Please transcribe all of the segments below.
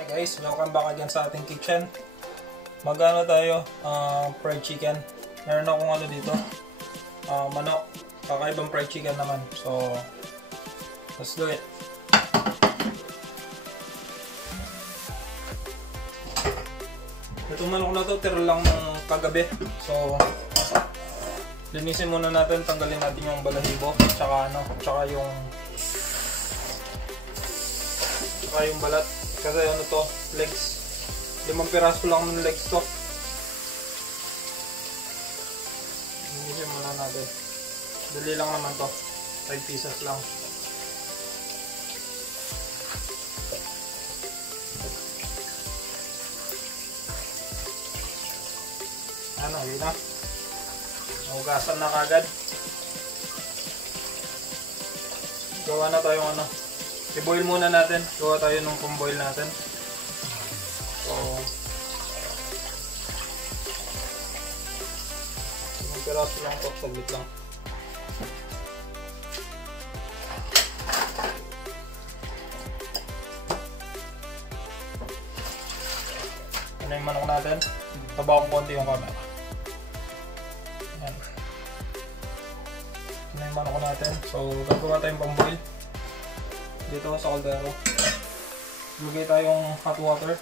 Hi guys, welcome back again sa ating kitchen. Magano tayo, fried chicken. Meron akong ano dito, manok. Kakaibang fried chicken naman. So, let's do it. Itong manok na to, tira lang ng kagabi. So, linisin muna natin, tanggalin natin yung balahibo, tsaka yung balat. Kasi ano to, legs. 5 piraso lang ng legs to. Linisin muna natin. Dali lang naman to. 5 pieces lang. Ano, yun na. Hugasan na kagad. Gawa na tayong ano. I-boil muna natin. Gawa tayo nung pang-boil natin. So, yung piraso lang ito. Saglit lang. Ano yung manok natin? Tabaw ko konti yung camera. Ayan. Ano yung manok natin? So, gagawa tayong pang-boil. Dito sa kaldero. Lagay tayong hot water.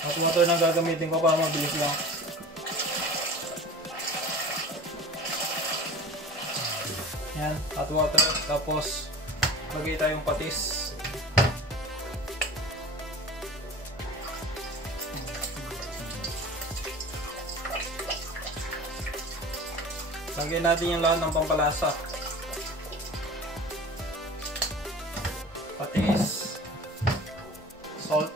Hot water na gagamitin ko para mabilis lang. Yan, hot water. Tapos lagay tayong patis. Lagyan natin yung lahat ng pampalasa. Patis, salt,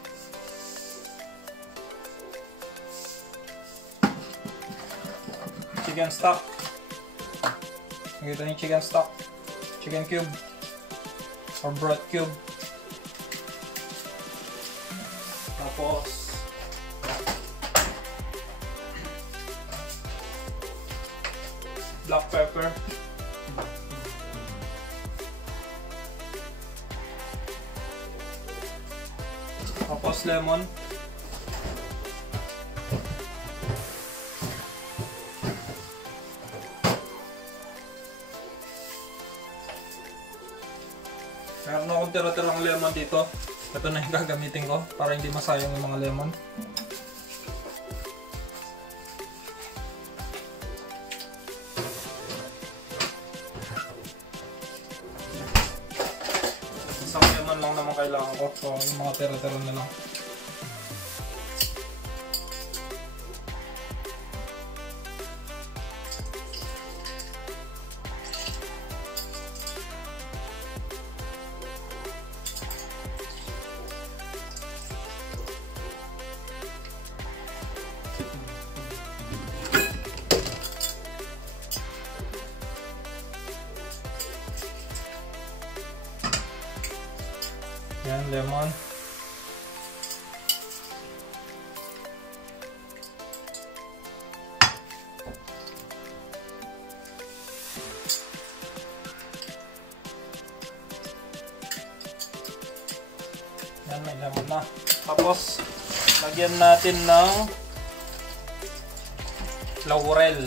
chicken stock. Lagyan tayo yung chicken stock, chicken cube or broth cube. Tapos black pepper, tapos lemon, meron akong tira-tirang lemon dito. Ito na yung gagamitin ko para hindi masayang yung mga lemon. Lang naman kailangan ko, so yung mga tira-tira na lang. Yan, lemon. Yan, may lemon na. Tapos, lagyan natin ng laurel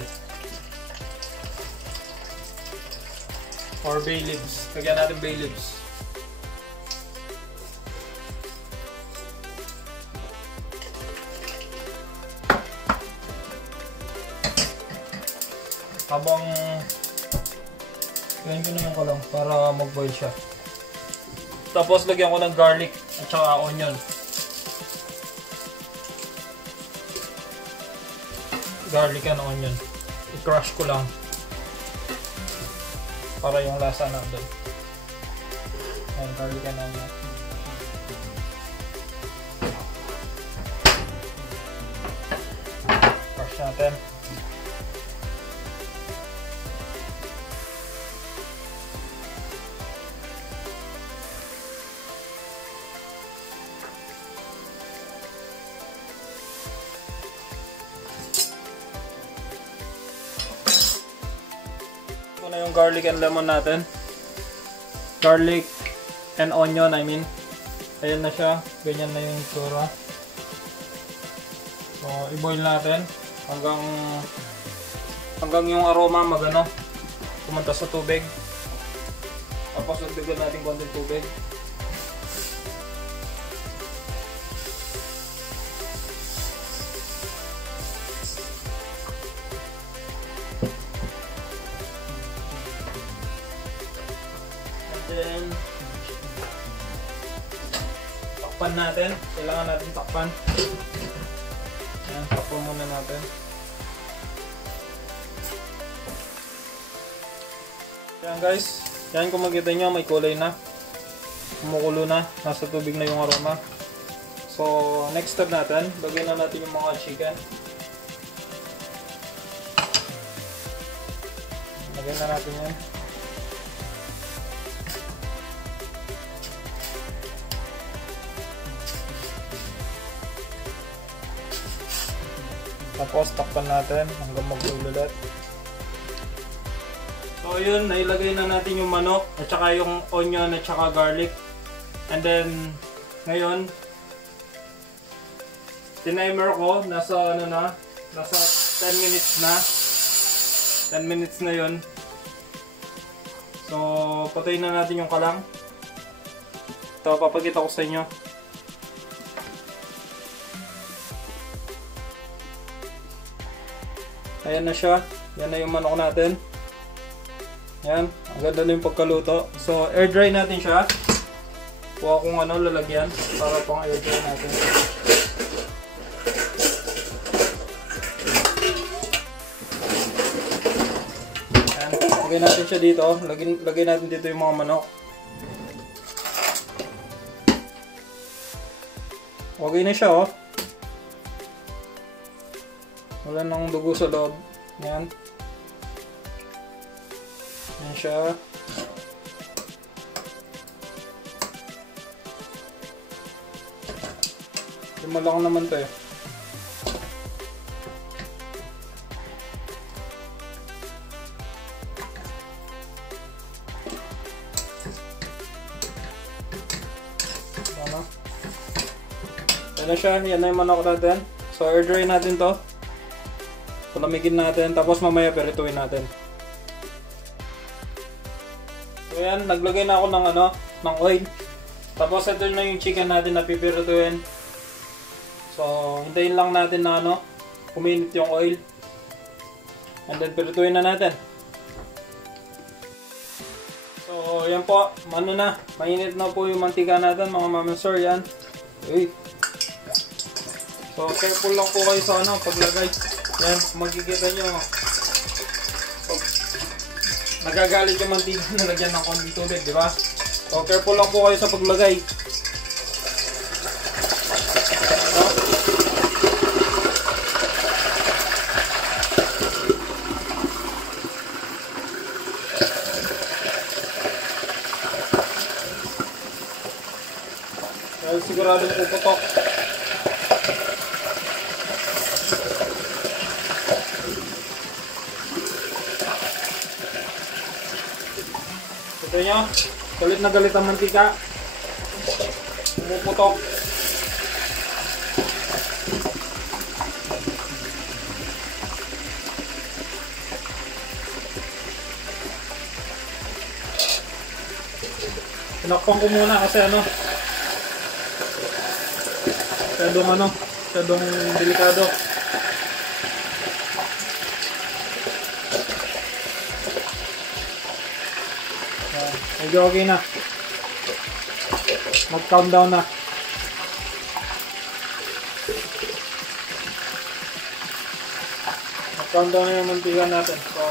or bay leaves. Lagyan natin bay leaves. Habang ganyan ko na yung kulang para mag-boil siya. Tapos lagyan ko ng garlic at saka onion. Garlic and onion. I-crush ko lang para yung lasa na doon. Ayan, garlic and onion. Crush natin. ko na yung garlic and lemon natin. Garlic and onion, I mean. Ayan na siya. Ganyan na yung itsura. So, i-boil natin hanggang yung aroma magano pumunta sa tubig. Tapos dagdagan natin konting tubig. Then, takpan natin. Kailangan natin takpan. Ayan, takpan muna natin. Ayan guys. Yan kung makita nyo, may kulay na. Kumukulo na. Nasa tubig na yung aroma. So, next step natin. Lagyan na natin yung mga chicken. Lagyan na natin yan. Tapos takpan natin hanggang mag-boil ulit. So yun, nailagay na natin yung manok at saka yung onion at saka garlic. And then ngayon tinimer ko nasa nasa 10 minutes na. 10 minutes na yun. So patayin na natin yung kalang. Ito papakita ko sa inyo. Ayan na siya. Yan na yung manok natin. Yan. Ang ganda na yung pagkaluto. So, air dry natin siya. Kuha kung lalagyan para pang air dry natin. Yan. Lagay natin siya dito. Lagay natin dito yung mga manok. Okay na siya, oh. Wala nang dugo sa loob. Yan. Yan siya. Lima lang naman to eh. Ano? Yan na siya. Yan na yung manok natin. So air dry natin to. Palamigin natin, tapos mamaya perituin natin. So yan, naglagay na ako ng oil. Tapos ito na yung chicken natin na pipirituin. So hintayin lang natin na uminit yung oil. And then pirituin na natin. So yan po, mainit na po yung mantika natin mga mama sir, yan. Uy. So careful lang po kayo sa paglagay. Yan, makikita nyo. So, nagagalit yung mantika na lagyan ng konting tubig, di ba? So, careful lang po kayo sa paglagay. Dahil sigurado puputok. Ito nyo, galit na galit ang mantika. Pumuputok. Tinakpan ko muna kasi masyadong delikado. Medyo okay na. Mag-countdown na. Mag-countdown na yung mantika natin. So,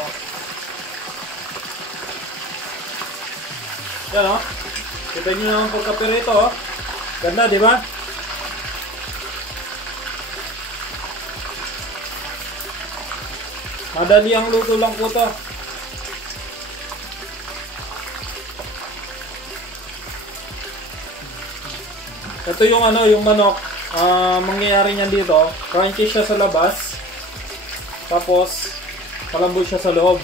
yan o. Kita nyo naman pagkapirito o. Ganda, di ba? Madali ang luto lang po to. Ito yung yung manok, mangyayari niyan dito, crunchy siya sa labas, tapos malambot siya sa loob.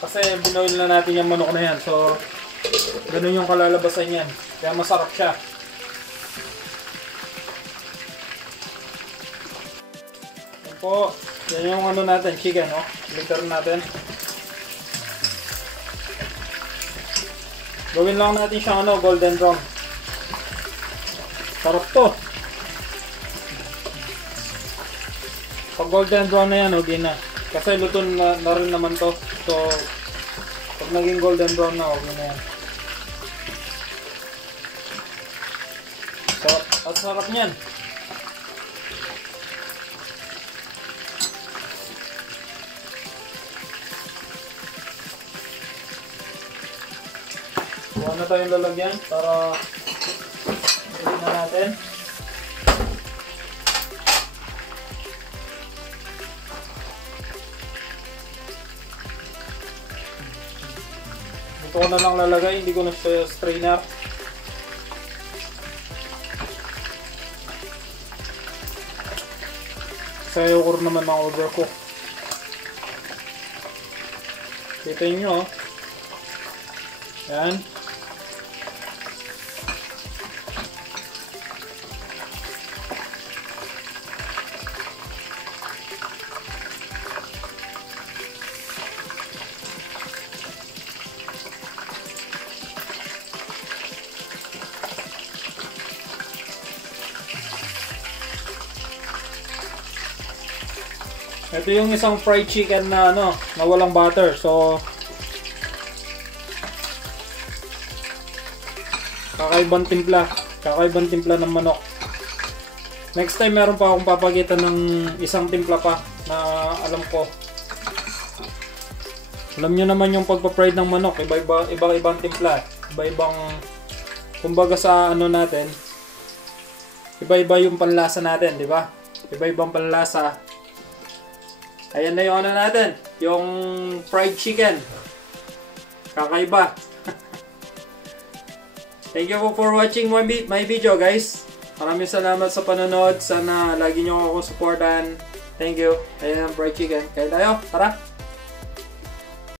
Kasi binoil na natin yung manok na yan. So, ganun yung kalalabasan yan. Kaya masarap siya. Yan po. Yan yung ano natin, chicken, no? Liter natin. Gawin lang natin siyang ano, golden brown. Sarap to. Pag golden brown na yan, okay na. Kasi luto na rin naman to. So, pag naging golden brown na, okay na yan. Sarap. At sarap niyan. Buwan na tayong lalagyan para ilagyan na natin. Ito ko na lang lalagay, hindi ko na siya strainer. Kasi ayoko rin naman ma-overcook. Kita nyo, yan. Ito yung isang fried chicken na ano, na walang butter. So kakaibang timpla ng manok. Next time meron pa akong papagitan ng isang timpla pa na alam ko. Alam niyo naman yung pagpa-fried ng manok, iba-ibang timpla, iba-ibang, kumbaga sa ano natin, iba-iba yung panlasa natin, di ba? Iba-ibang panlasa. Ayan na yung ano natin, yung fried chicken. Kakaiba. Thank you for watching my video, guys. Maraming salamat sa panonood. Sana lagi nyo ako supportan. Thank you. Ayan ang fried chicken. Kaya tayo, tara!